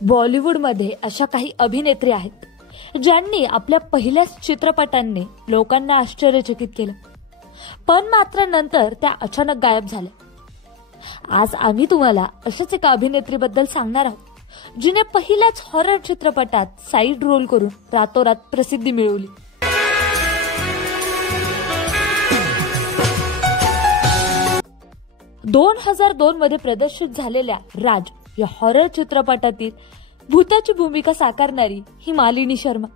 बॉलिवूडमध्ये अशा काही अभिनेत्री आहेत ज्यांनी आपल्या पहिल्याच चित्रपटांनी लोकांना आश्चर्यचकित केलं, पण मात्र नंतर त्या अचानक गायब झाल्या। आज आम्ही तुम्हाला अशाच एका अभिनेत्रीबद्दल सांगणार आहोत जिने पहिल्याच हॉरर चित्रपटात साइड रोल करून रातोरात प्रसिद्धी मिळवली। दोन 2002 मध्ये प्रदर्शित झालेल्या राज या हॉरर चित्रपटातील भूताची भूमिका साकारणारी ही मालिनी शर्मा।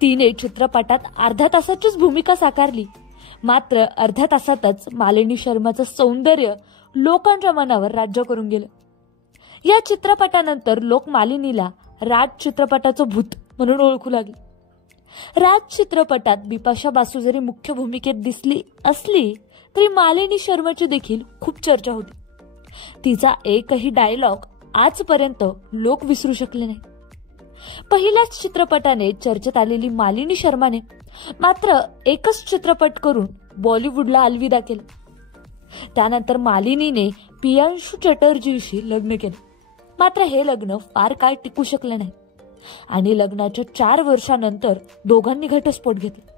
तिने चित्रपटात अर्ध्या तासाचीच भूमिका साकारली, मात्र अर्ध्या तासातच मालिनी शर्माचं सौंदर्य लोकांच्या मनावर राज्य करून गेलं। या चित्रपटानंतर लोक मालिनीला राज चित्रपटाचं भूत म्हणून ओळखू लागले। राज चित्रपटात बिपाशा बासू जरी मुख्य भूमिकेत दिसली असली तरी मालिनी शर्माची देखील खूप चर्चा होती। तिचा एकही डायलॉग आजपर्यंत लोक विसरू शकले नाही। पहिल्याच चित्रपटाने चर्चेत आलेली मालिनी शर्माने मात्र एकच चित्रपट करून बॉलिवूडला अलविदा केलं। त्यानंतर मालिनीने पियांशू चटर्जीशी लग्न केलं, मात्र हे लग्न फार काळ टिकू शकले नाही आणि लग्नाच्या 4 वर्षानंतर दोघांनी घटस्फोट घेतला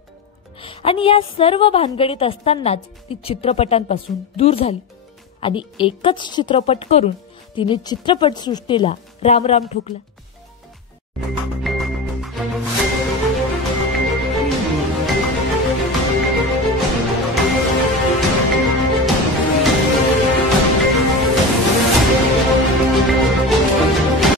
आणि या सर्व भानगडीत असतानाच ती चित्रपटांपासून दूर झाली आणि एकच चित्रपट करून तिने चित्रपटसृष्टीला रामराम ठोकला।